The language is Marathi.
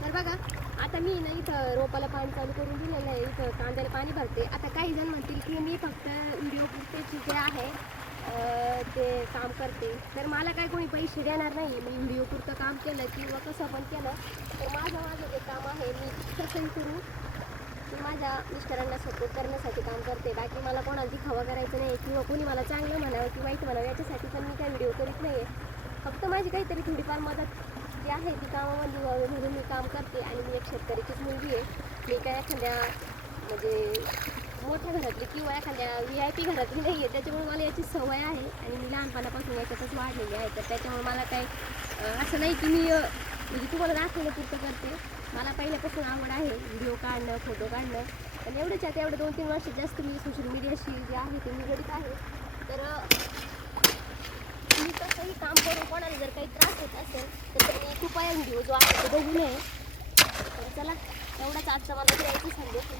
तर बघा आता मी ना इथं रोपाला पाणी चालू करून दिलेलं आहे, इथं कांद्याला पाणी भरते. आता काही जण म्हणतील की मी फक्त व्हिडिओ पुरते जे आहे ते काम करते, तर मला काय कोणी पैसे देणार नाही. मी व्हिडिओ पुरतं काम केलं किंवा कसं पण केलं तर माझं जे काम आहे मी कसंही करू मी माझ्या मिस्टरांना सपोर्ट करण्यासाठी काम करते. बाकी मला कोणाला दिखावा करायचं नाही किंवा कोणी मला चांगलं म्हणावं की वाईट म्हणावं याच्यासाठी पण मी काय व्हिडिओ करीत नाही आहे. फक्त माझी काहीतरी थोडीफार मदत जी आहे ती कामामध्ये व्हावी म्हणून मी काम करते. आणि मी एक शेतकरीचीच मुलगी आहे. मी काय एखाद्या म्हणजे मोठ्या घरातली किंवा एखाद्या VIP घरातली नाही आहे, त्याच्यामुळे मला याची सवय आहे आणि मी लहानपणापासून याच्यातच वाढलेली आहे. तर त्याच्यामुळे मला काही असं नाही की मी म्हणजे तुम्हाला दाखवण्यापुरतं करते. मला पहिल्यापासून आवड आहे व्हिडिओ काढणं, फोटो काढणं. पण एवढंच आता एवढं 2-3 वर्ष जास्त मी सोशल मीडियाशी जे आहे ते निगडीत आहे. तर मी कसंही काम करून कोणाला जर काही त्रास होत असेल तर त्यांनी कृपया व्हिडिओ जो आहे तो बघू नये. तर चला एवढाच आजचा मला द्यायचा संदेश.